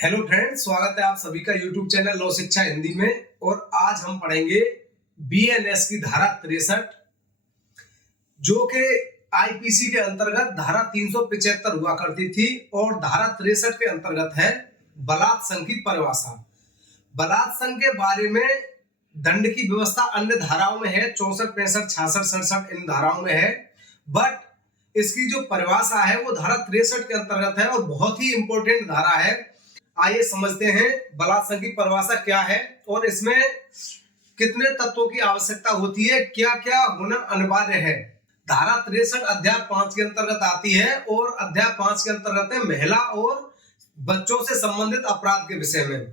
Hello friends, स्वागत है आप सभी का यूट्यूब चैनल नव शिक्षा हिंदी में। और आज हम पढ़ेंगे बीएनएस की धारा 63 जो कि आईपीसी के अंतर्गत धारा 375 हुआ करती थी और धारा 63 के अंतर्गत है बलात्संग की परिभाषा। बलात्संग के बारे में दंड की व्यवस्था अन्य धाराओं में है, 64, 65, 66, 67 इन धाराओं में है, बट इसकी जो परिभाषा है वो धारा 63 के अंतर्गत है और बहुत ही इंपॉर्टेंट धारा है। आइए समझते हैं बलात्संग की परिभाषा क्या है और इसमें कितने तत्वों की आवश्यकता होती है, क्या क्या होना अनिवार्य है। धारा 63 अध्याय 5 के अंतर्गत आती है और अध्याय 5 के अंतर्गत है महिला और बच्चों से संबंधित अपराध के विषय में।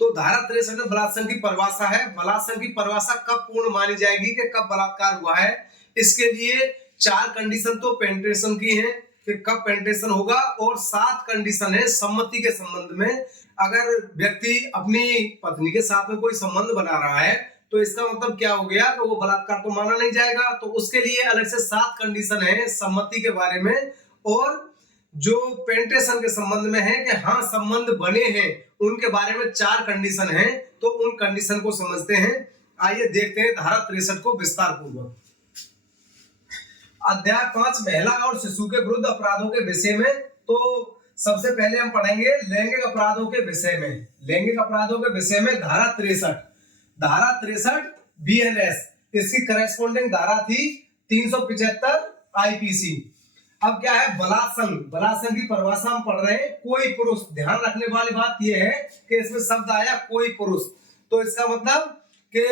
तो धारा 63 में बलात्संग की परिभाषा है। बलात्संग की परिभाषा कब पूर्ण मानी जाएगी कि कब बलात्कार हुआ है, इसके लिए 4 कंडीशन तो पेनिट्रेशन की हैं कि कब पेनिट्रेशन होगा और 7 कंडीशन है सम्मति के संबंध में। अगर व्यक्ति अपनी पत्नी के साथ में कोई संबंध बना रहा है तो इसका मतलब क्या हो गया कि वो बलात्कार तो माना नहीं जाएगा। तो उसके लिए अलग से 7 कंडीशन है सम्मति के बारे में। और जो पेनिट्रेशन के संबंध में है कि हाँ संबंध बने हैं, उनके बारे में 4 कंडीशन है। तो उन कंडीशन को समझते हैं। आइए देखते हैं धारा 63 को विस्तार पूर्वक। अध्याय 5 महिला और शिशु के विरुद्ध अपराधों के विषय में। तो सबसे पहले हम पढ़ेंगे लैंगिक अपराधों के विषय में। लैंगिक अपराधों के विषय में धारा 63 बीएनएस, इसकी करेस्पॉन्डिंग धारा थी 375 आईपीसी। अब क्या है बलात्संग। बलात्संग की परिभाषा हम पढ़ रहे हैं। कोई पुरुष, ध्यान रखने वाली बात यह है कि इसमें शब्द आया कोई पुरुष, तो इसका मतलब कि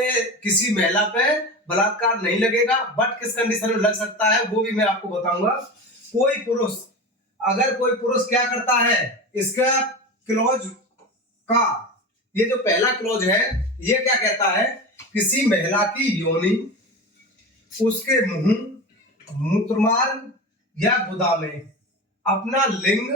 किसी महिला पे बलात्कार नहीं लगेगा, बट किस कंडीशन में लग सकता है वो भी मैं आपको बताऊंगा। कोई पुरुष, अगर कोई पुरुष क्या करता है, इसका क्लॉज का ये जो पहला क्लॉज है ये क्या कहता है, किसी महिला की योनि, उसके मुंह, मूत्रमार्ग या गुदा में अपना लिंग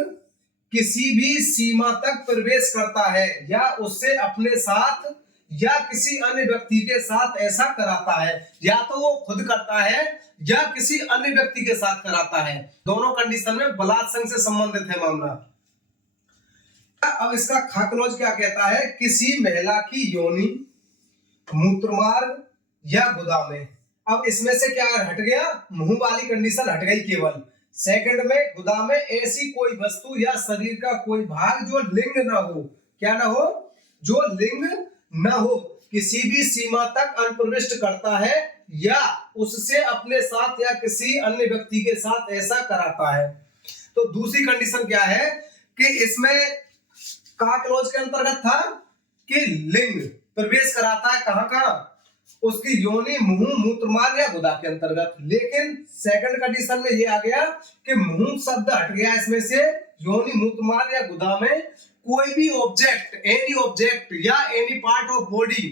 किसी भी सीमा तक प्रवेश करता है या उससे अपने साथ या किसी अन्य व्यक्ति के साथ ऐसा कराता है, या तो वो खुद करता है या किसी अन्य व्यक्ति के साथ कराता है। दोनों कंडीशन में बलात्संग से संबंधित है मामला। अब इसका ख क्लॉज क्या कहता है, किसी महिला की योनि, मूत्रमार्ग या गुदा में। अब इसमें से क्या हट गया, मुंह वाली कंडीशन हट गई केवल। सेकंड में गुदा में ऐसी कोई वस्तु या शरीर का कोई भाग जो लिंग ना हो, क्या ना हो, जो लिंग न हो, किसी भी सीमा तक अनुप्रविष्ट करता है या उससे अपने साथ या किसी अन्य व्यक्ति के साथ ऐसा कराता है। तो दूसरी कंडीशन क्या है कि इसमें का क्लॉज के अंतर्गत था कि लिंग प्रवेश कराता है, कहां कहां, उसकी योनि, मुंह, मूत्रमार्ग या गुदा के अंतर्गत। लेकिन सेकंड कंडीशन में ये आ गया कि मुंह शब्द हट गया इसमें से, योनि, मूत्रमार्ग या गुदा में कोई भी ऑब्जेक्ट, एनी ऑब्जेक्ट या एनी पार्ट ऑफ बॉडी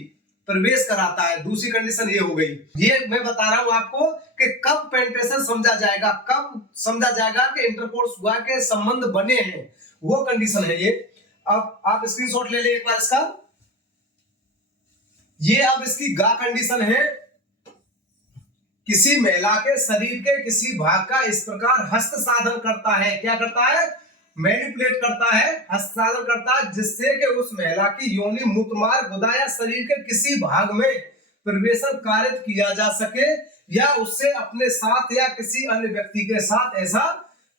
प्रवेश कराता है। दूसरी कंडीशन ये हो गई। ये मैं बता रहा हूं आपको कि कब पेनिट्रेशन समझा जाएगा, कब समझा जाएगा कि इंटरकोर्स हुआ के संबंध बने हैं, वो कंडीशन है ये। अब आप स्क्रीनशॉट ले ले एक बार इसका। ये अब इसकी गा कंडीशन है, किसी महिला के शरीर के किसी भाग का इस प्रकार हस्त साधन करता है, क्या करता है, मैनिपुलेट करता है, हस्तांतरण करता है, जिससे कि उस महिला की योनि, मूत्रमार्ग, गुदा या शरीर के किसी भाग में प्रवेशन कारित किया जा सके या उससे अपने साथ या किसी अन्य व्यक्ति के साथ ऐसा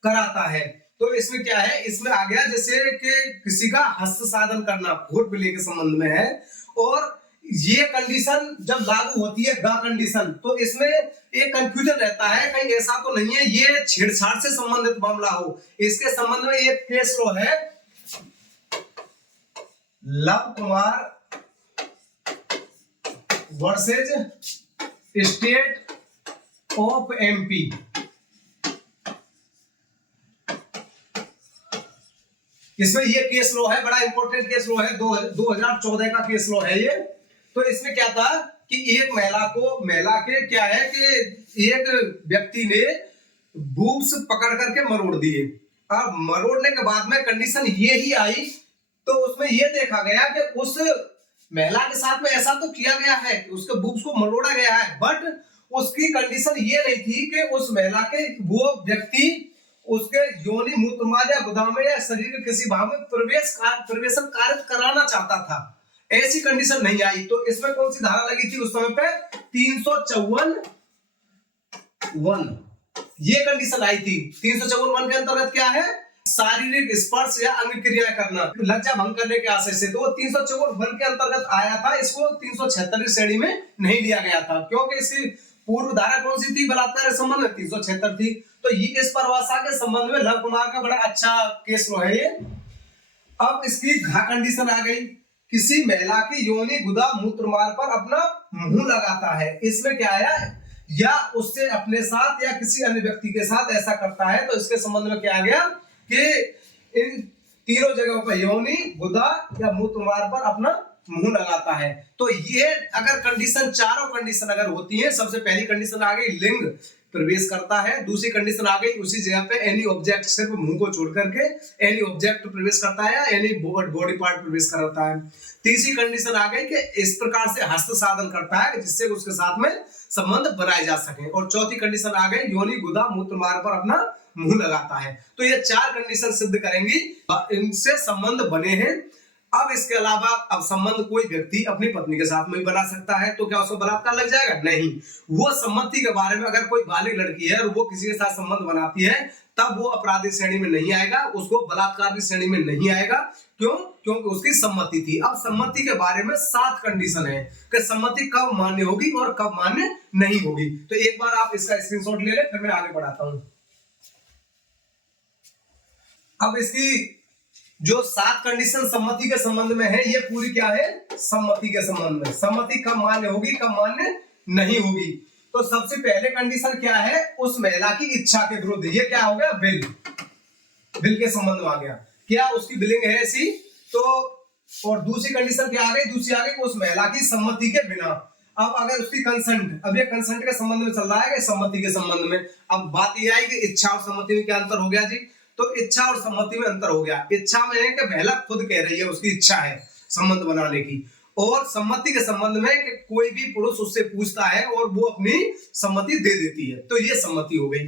कराता है। तो इसमें क्या है, इसमें आ गया जैसे कि किसी का हस्त साधन करना, भोट बिले के संबंध में है। और ये कंडीशन जब लागू होती है गा कंडीशन, तो इसमें एक कंफ्यूजन रहता है, कहीं ऐसा तो नहीं है ये छेड़छाड़ से संबंधित मामला हो। इसके संबंध में एक केस लो है love Kumar versus state of MP. इसमें ये केस लो है, बड़ा इंपॉर्टेंट केस लो है, 2014 का केस लो है ये। तो इसमें क्या था कि एक महिला के क्या है कि एक व्यक्ति ने बूब्स पकड़ करके मरोड़ दिए। अब मरोड़ने के बाद में कंडीशन ये ही आई, तो उसमें ये देखा गया कि उस महिला के साथ में ऐसा तो किया गया है, उसके बूब्स को मरोड़ा गया है, बट उसकी कंडीशन ये नहीं थी कि उस महिला के वो व्यक्ति उसके योनि मूत्रमार्ग या गुदा में या शरीर के किसी भाग में प्रवेशन कार्य कराना चाहता था, ऐसी कंडीशन नहीं आई। तो इसमें कौन सी धारा लगी थी उस समय पे? 354(1) ये कंडीशन आई थी। 354(1) के अंतर्गत क्या है? शारीरिक स्पर्श या अंग क्रिया करना लज्जा भंग करने के आशय से। तो 354(1) के अंतर्गत आया था, इसको 376 श्रेणी में नहीं लिया गया था, क्योंकि इसकी पूर्व धारा कौन सी थी बलात्कार के संबंध में? 376 थी। तो ये इस परिभाषा के संबंध में लव कुमार का बड़ा अच्छा केस लो है ये। अब इसकी कंडीशन आ गई, किसी महिला की योनि गुदा मूत्र मार्ग पर अपना मुंह लगाता है। इसमें क्या आया? या उससे अपने साथ या किसी अन्य व्यक्ति के साथ ऐसा करता है। तो इसके संबंध में क्या आ गया कि इन तीनों जगहों पर योनि गुदा या मूत्र मार्ग पर अपना मुंह लगाता है। तो ये अगर कंडीशन, चारों कंडीशन अगर होती है, सबसे पहली कंडीशन आ गई लिंग प्रवेश करता है, दूसरी कंडीशन आ गई उसी जगह पे एनी ऑब्जेक्ट, सिर्फ मुंह को छोड़ करके एनी ऑब्जेक्ट प्रवेश करता है या एनी बॉडी पार्ट प्रवेश करता है, तीसरी कंडीशन आ गई कि इस प्रकार से हस्त साधन करता है जिससे उसके साथ में संबंध बनाए जा सके, और चौथी कंडीशन आ गई योनि गुदा मूत्र मार्ग पर अपना मुंह लगाता है। तो ये चार कंडीशन सिद्ध करेंगी, इनसे संबंध बने हैं। अब इसके अलावा अब संबंध कोई व्यक्ति अपनी पत्नी के साथ में भी बना सकता है, तो क्या उसको बलात्कार लग जाएगा? नहीं। वो सम्मति के बारे में, अगर कोई बालिग लड़की है और वो किसी के साथ संबंध बनाती है, तब वो अपराधी श्रेणी में नहीं आएगा, उसको बलात्कार की श्रेणी में नहीं आएगा। क्यों? क्योंकि उसकी सम्मति थी। अब सम्मति के बारे में 7 कंडीशन है कि सम्मति कब मान्य होगी और कब मान्य नहीं होगी। तो एक बार आप इसका स्क्रीनशॉट ले ले, फिर मैं आगे बढ़ाता हूं। अब इसकी जो 7 कंडीशन सम्मति के संबंध में है, ये पूरी क्या है? सम्मति के संबंध में। सम्मति कब मान्य होगी, कब मान्य नहीं होगी। तो सबसे पहले कंडीशन क्या है? उस महिला की इच्छा के विरुद्ध। ये क्या हो गया? बिल के संबंध में आ गया। क्या उसकी बिलिंग है ऐसी? तो और दूसरी कंडीशन क्या आ गई? दूसरी आ गई उस महिला की सम्मति के बिना। अब अगर उसकी कंसेंट, अब ये कंसेंट के संबंध में चल रहा है कि सम्मति के संबंध में। अब बात ये आई कि इच्छा और सम्मति में क्या अंतर हो गया जी? तो इच्छा और सम्मति में अंतर हो गया। इच्छा में है कि महिला खुद कह रही है, उसकी इच्छा है संबंध बनाने की, और सम्मति के संबंध में कि कोई भी पुरुष उससे पूछता है और वो अपनी सम्मति दे देती है, तो ये सम्मति हो गई।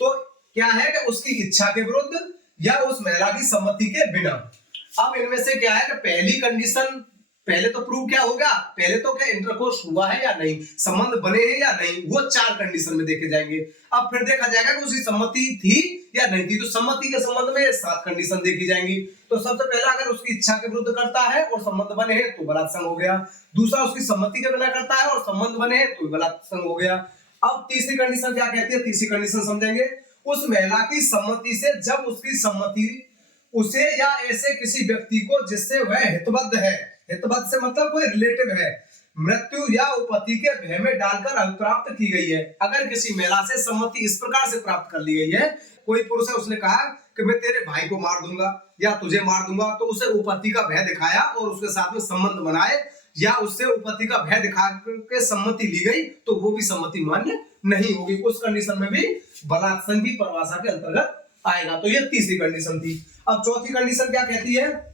तो क्या है कि उसकी इच्छा के विरुद्ध या उस महिला की सम्मति के बिना। अब इनमें से क्या है कि पहली कंडीशन, पहले तो प्रूव क्या होगा? पहले तो क्या इंटरकोर्स हुआ है या नहीं, संबंध बने हैं या नहीं, वो 4 कंडीशन में देखे जाएंगे। अब फिर देखा जाएगा कि उसकी सम्मति थी या नहीं थी। तो सम्मति के संबंध में 7 कंडीशन देखी जाएंगी। तो सबसे पहला, अगर उसकी इच्छा के विरुद्ध करता है और संबंध बने हैं तो बलात्कार हो गया। दूसरा, उसकी सम्मति के बिना करता है और संबंध बने हैं तो बलात्कार हो गया। अब तीसरी कंडीशन क्या कहती है? तीसरी कंडीशन समझेंगे, उस महिला की सम्मति से जब उसकी सम्मति उसे या ऐसे किसी व्यक्ति को जिससे वह हितबद्ध है, हितबद्ध से मतलब कोई रिलेटिव है, मृत्यु या उपपत्ति के भय में डालकर अभिप्राप्त की गई है। अगर किसी महिला से सम्मति इस प्रकार से प्राप्त कर ली गई है, कोई पुरुष है, उसने कहा कि मैं तेरे भाई को मार दूंगा या तुझे मार दूंगा, तो उसे उपपत्ति का भय दिखाया और उसके साथ में संबंध बनाए, या उससे उपपत्ति का भय दिखा के सम्मति ली गई, तो वो भी सम्मति मान्य नहीं होगी। उस कंडीशन में भी बलात्कार की परिभाषा के अंतर्गत आएगा। तो ये तीसरी कंडीशन थी। अब चौथी कंडीशन क्या कहती है?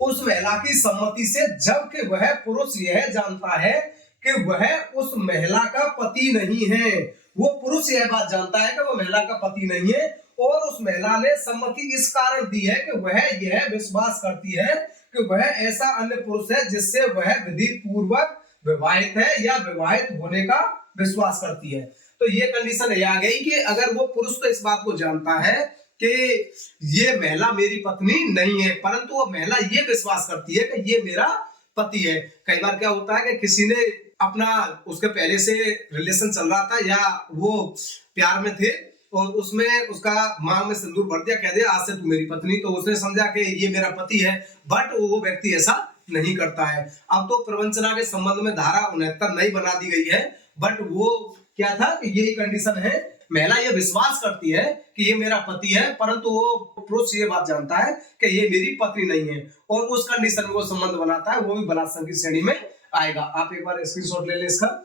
उस महिला की सम्मति से जबकि वह पुरुष यह जानता है कि वह उस महिला का पति नहीं है, वो पुरुष यह बात जानता है कि वो महिला का पति नहीं है, और उस महिला ने सम्मति इस कारण दी है कि वह यह विश्वास करती है कि वह ऐसा अन्य पुरुष है जिससे वह विधि पूर्वक विवाहित है या विवाहित होने का विश्वास करती है। तो ये कंडीशन ये आ गई कि अगर वो पुरुष तो इस बात को जानता है कि ये महिला मेरी पत्नी नहीं है, परंतु वो महिला ये विश्वास करती है कि ये मेरा पति है। कई बार क्या होता है कि किसी ने अपना, उसके पहले से रिलेशन चल रहा था या वो प्यार में थे और उसमें उसका मांग में सिंदूर भर दिया, कह दिया आज से तू मेरी पत्नी, तो उसने समझा कि ये मेरा पति है, बट वो व्यक्ति ऐसा नहीं करता है। अब तो प्रवंचना के संबंध में धारा 69 नई बना दी गई है, बट वो क्या था कि यही कंडीशन है, महिला ये विश्वास करती है कि ये मेरा पति है, परंतु वो पुरुष ये बात जानता है कि ये मेरी पत्नी नहीं है, और उस कंडीशन में वो संबंध बनाता है, वो भी बलात्कार की श्रेणी में आएगा। आप एक बार स्क्रीनशॉट ले ले इसका।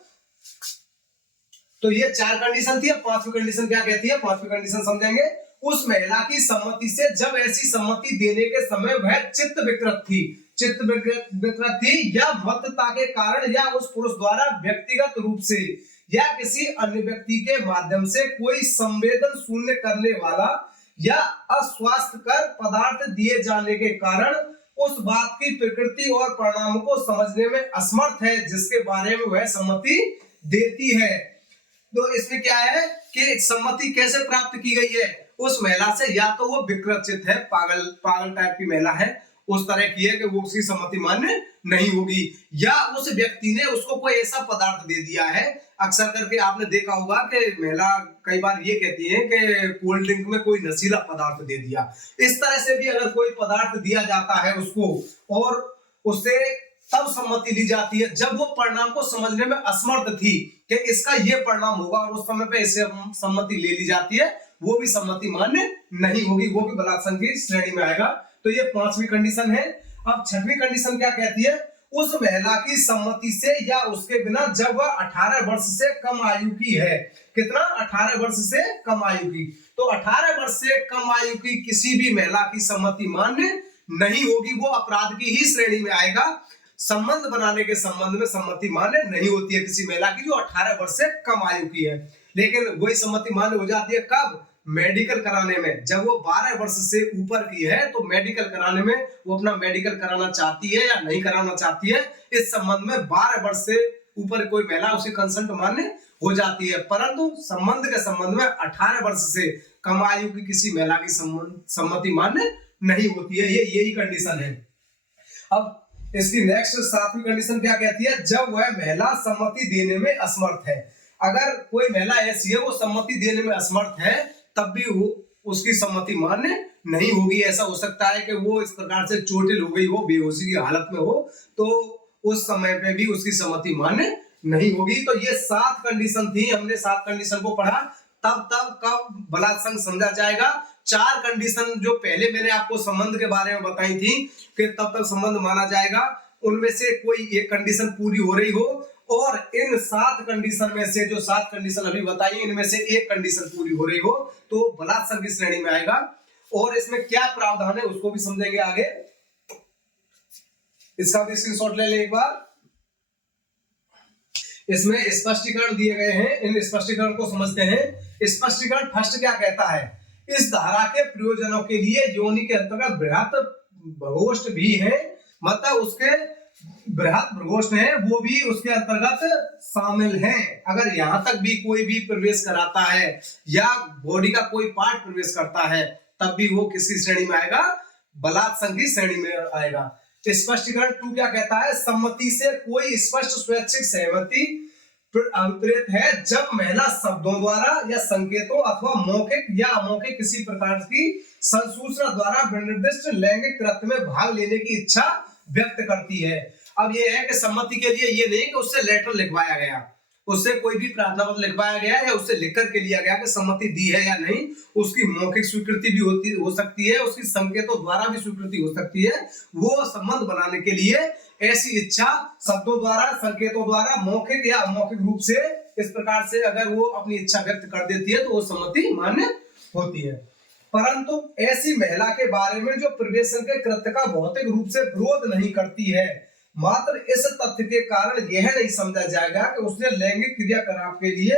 तो ये 4 कंडीशन थी। अब 5वीं कंडीशन क्या कहती है? 5वीं कंडीशन समझेंगे, उस महिला की सम्मति से जब ऐसी सम्मति देने के समय वह चित्त विकृत थी या मत्तता के कारण या उस पुरुष द्वारा व्यक्तिगत रूप से या किसी अन्य व्यक्ति के माध्यम से कोई संवेदन शून्य करने वाला या अस्वास्थ्यकर पदार्थ दिए जाने के कारण उस बात की प्रकृति और परिणाम को समझने में असमर्थ है जिसके बारे में वह सम्मति देती है। तो इसमें क्या है कि सम्मति कैसे प्राप्त की गई है उस महिला से, या तो वो विकृत है, पागल टाइप की महिला है, उस तरह की है कि वो उसकी सम्मति मान्य नहीं होगी, या उस व्यक्ति ने उसको कोई ऐसा पदार्थ दे दिया है। अक्सर करके आपने देखा होगा कि महिला कई बार ये कहती है कि कोल्ड ड्रिंक में कोई नशीला पदार्थ दे दिया। इस तरह से भी अगर कोई पदार्थ दिया जाता है उसको और उससे तब सम्मति ली जाती है जब वो परिणाम को समझने में असमर्थ थी कि इसका ये परिणाम होगा, और उस समय पे इसे सम्मति ले ली जाती है, वो भी सम्मति मान्य नहीं होगी, वो भी बलात्संग की श्रेणी में आएगा। तो ये 5वीं कंडीशन है। अब 6वीं कंडीशन क्या कहती है, उस महिला की सम्मति से या उसके बिना जब वह 18 वर्ष से कम आयु की है। कितना? 18 वर्ष से कम आयु की। तो 18 वर्ष से कम आयु की किसी भी महिला की सम्मति मान्य नहीं होगी, वो अपराध की ही श्रेणी में आएगा। संबंध बनाने के संबंध में सम्मति मान्य नहीं होती है किसी महिला की जो 18 वर्ष से कम आयु की है। लेकिन वही सम्मति मान्य हो जाती है कब? मेडिकल कराने में। जब वो 12 वर्ष से ऊपर की है तो मेडिकल कराने में वो अपना मेडिकल कराना चाहती है या नहीं कराना चाहती है, इस संबंध में 12 वर्ष से ऊपर कोई महिला उसकी कंसेंट मान्य हो जाती है। परंतु संबंध के संबंध में 18 वर्ष से कम आयु की किसी महिला की सम्मति मान्य नहीं होती है। ये यही कंडीशन है। अब इसकी नेक्स्ट 7वीं कंडीशन क्या कहती है, जब वह महिला सम्मति देने में असमर्थ है। अगर कोई महिला ऐसी है वो सम्मति देने में असमर्थ है तब भी वो उसकी सम्मति मान्य नहीं होगी। ऐसा हो सकता है कि वो इस प्रकार से चोटिल हो गई हो, बेहोशी की हालत में हो, तो उस समय पे भी उसकी सम्मति मान्य नहीं होगी। तो ये 7 कंडीशन थी, हमने 7 कंडीशन को पढ़ा। तब कब बलात्संग समझा जाएगा। 4 कंडीशन जो पहले मैंने आपको संबंध के बारे में बताई थी कि तब संबंध माना जाएगा, उनमें से कोई एक कंडीशन पूरी हो रही हो और इन 7 कंडीशन में से जो 7 कंडीशन अभी बताई इनमें से एक कंडीशन पूरी हो रही हो तो बलात्संग की श्रेणी में आएगा। और इसमें क्या प्रावधान है उसको भी समझेंगे आगे। इसका भी स्क्रीनशॉट ले ले एक बार। इसमें स्पष्टीकरण दिए गए हैं, इन स्पष्टीकरण को समझते हैं। स्पष्टीकरण फर्स्ट क्या कहता है, इस धारा के प्रयोजनों के लिए योनि के अंतर्गत बृहत प्रकोष्ठ भी है, मतलब उसके बृहत प्रकोष्ठ है वो भी उसके अंतर्गत शामिल है। अगर यहां तक भी कोई भी प्रवेश कराता है या बॉडी का कोई पार्ट प्रवेश करता है तब भी वो किसी श्रेणी में आएगा, बलात्संग की श्रेणी में आएगा। स्पष्टीकरण 2 क्या कहता है, सम्मति से कोई स्पष्ट स्वैच्छिक सहमति अभिप्रेत है जब महिला शब्दों द्वारा या संकेतों अथवा मौखिक या अमौखिक किसी प्रकार की संसूचना द्वारा निर्दिष्ट लैंगिक कृत्य में भाग लेने की इच्छा व्यक्त करती है। अब ये है कि सम्मति के लिए ये नहीं कि उससे लेटर लिखवाया गया, उससे कोई भी प्रार्थना पत्र लिखवाया गया या उससे लिख करके लिया गया कि सम्मति दी है या नहीं। उसकी मौखिक स्वीकृति भी हो सकती है, उसकी संकेतों द्वारा भी स्वीकृति हो सकती है। वो संबंध बनाने के लिए ऐसी इच्छा शब्दों द्वारा, संकेतों द्वारा, मौखिक या अमौखिक रूप से इस प्रकार से अगर वो अपनी इच्छा व्यक्त कर देती है तो वो सम्मति मान्य होती है। परंतु ऐसी महिला के बारे में जो प्रवेशन के कृत्य का भौतिक रूप से विरोध नहीं करती है, मात्र इस तथ्य के कारण यह नहीं समझा जाएगा कि उसने लैंगिक क्रियाकलाप के लिए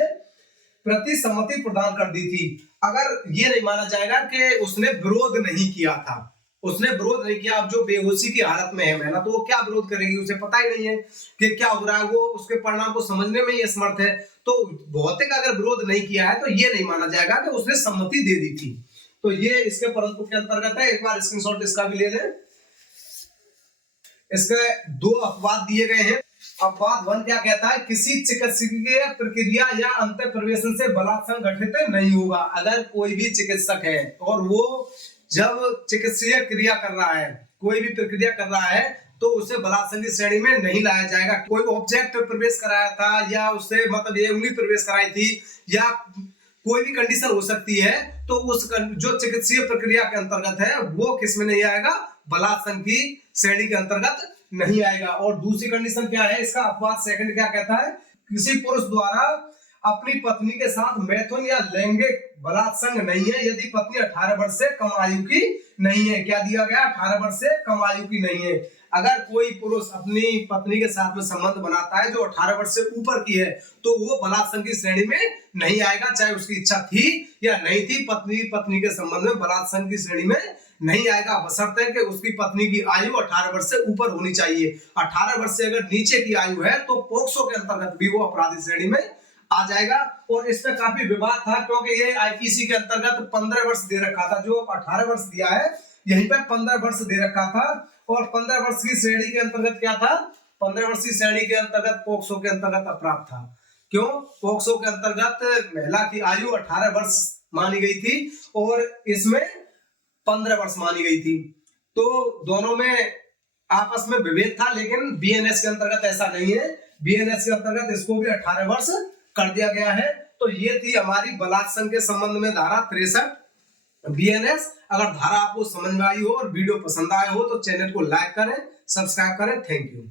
प्रति सम्मति प्रदान कर दी थी। अगर ये नहीं माना जाएगा कि उसने विरोध नहीं किया था, उसने विरोध नहीं किया। अब जो बेहोशी की हालत में है महिला तो वो क्या विरोध करेगी, उसे पता ही नहीं है कि क्या हो रहा है, वो उसके परिणाम को समझने में ही असमर्थ है। तो भौतिक अगर विरोध नहीं किया है तो ये नहीं माना जाएगा कि उसने सम्मति दे दी थी। तो ये इसके परंतु के अंतर्गत है। एक बार स्क्रीनशॉट इसका भी ले लें। इसके 2 अपवाद दिए गए हैं। अपवाद 1 क्या कहता है, किसी चिकित्सकीय प्रक्रिया या अंत प्रवेशन से बलात्संग घटित नहीं होगा। अगर कोई भी चिकित्सक है और वो जब चिकित्सीय क्रिया कर रहा है, कोई भी प्रक्रिया कर रहा है तो उसे बलात्संग की श्रेणी में नहीं लाया जाएगा। कोई ऑब्जेक्ट प्रवेश कराया था या उससे मतलब ये उंगली प्रवेश कराई थी या कोई भी कंडीशन हो सकती है, तो उस जो चिकित्सीय प्रक्रिया के अंतर्गत है वो किसमें नहीं आएगा, बलात्संग की श्रेणी के अंतर्गत नहीं आएगा। और दूसरी कंडीशन क्या है इसका, अपवाद 2 क्या कहता है, किसी पुरुष द्वारा अपनी पत्नी के साथ मैथुन या लैंगिक बलात्संग नहीं है यदि पत्नी 18 वर्ष से कम आयु की नहीं है। क्या दिया गया? 18 वर्ष से कम आयु की नहीं है। अगर कोई पुरुष अपनी पत्नी के साथ में संबंध बनाता है जो 18 वर्ष से ऊपर की है तो वो बलात्संग की श्रेणी में नहीं आएगा, चाहे उसकी इच्छा थी या नहीं थी। पत्नी के संबंध में बलात्संग की श्रेणी में नहीं आएगा, बशर्ते कि उसकी पत्नी की आयु 18 वर्ष से ऊपर होनी चाहिए। 18 वर्ष से अगर नीचे की आयु है तो पोक्सो के अंतर्गत भी वो अपराधी श्रेणी में आ जाएगा। और इसमें काफी विवाद था क्योंकि ये आईपीसी के अंतर्गत 15 वर्ष दे रखा था, जो 18 वर्ष दिया है यहीं पर 15 वर्ष दे रखा था। और 15 वर्ष की श्रेणी के अंतर्गत क्या था? 15 वर्ष की श्रेणी के अंतर्गत पोक्सो के अंतर्गत अपराध था। क्यों? पोक्सो के अंतर्गत महिला की आयु 18 वर्ष मानी गई थी और इसमें 15 वर्ष मानी गई थी, तो दोनों में आपस में विभेद था। लेकिन बीएनएस के अंतर्गत ऐसा नहीं है, बीएनएस के अंतर्गत इसको भी 18 वर्ष कर दिया गया है। तो ये थी हमारी बलात्संग के संबंध में धारा 63 बीएनएस। अगर धारा आपको समझ में आई हो और वीडियो पसंद आया हो तो चैनल को लाइक करें, सब्सक्राइब करें। Thank you.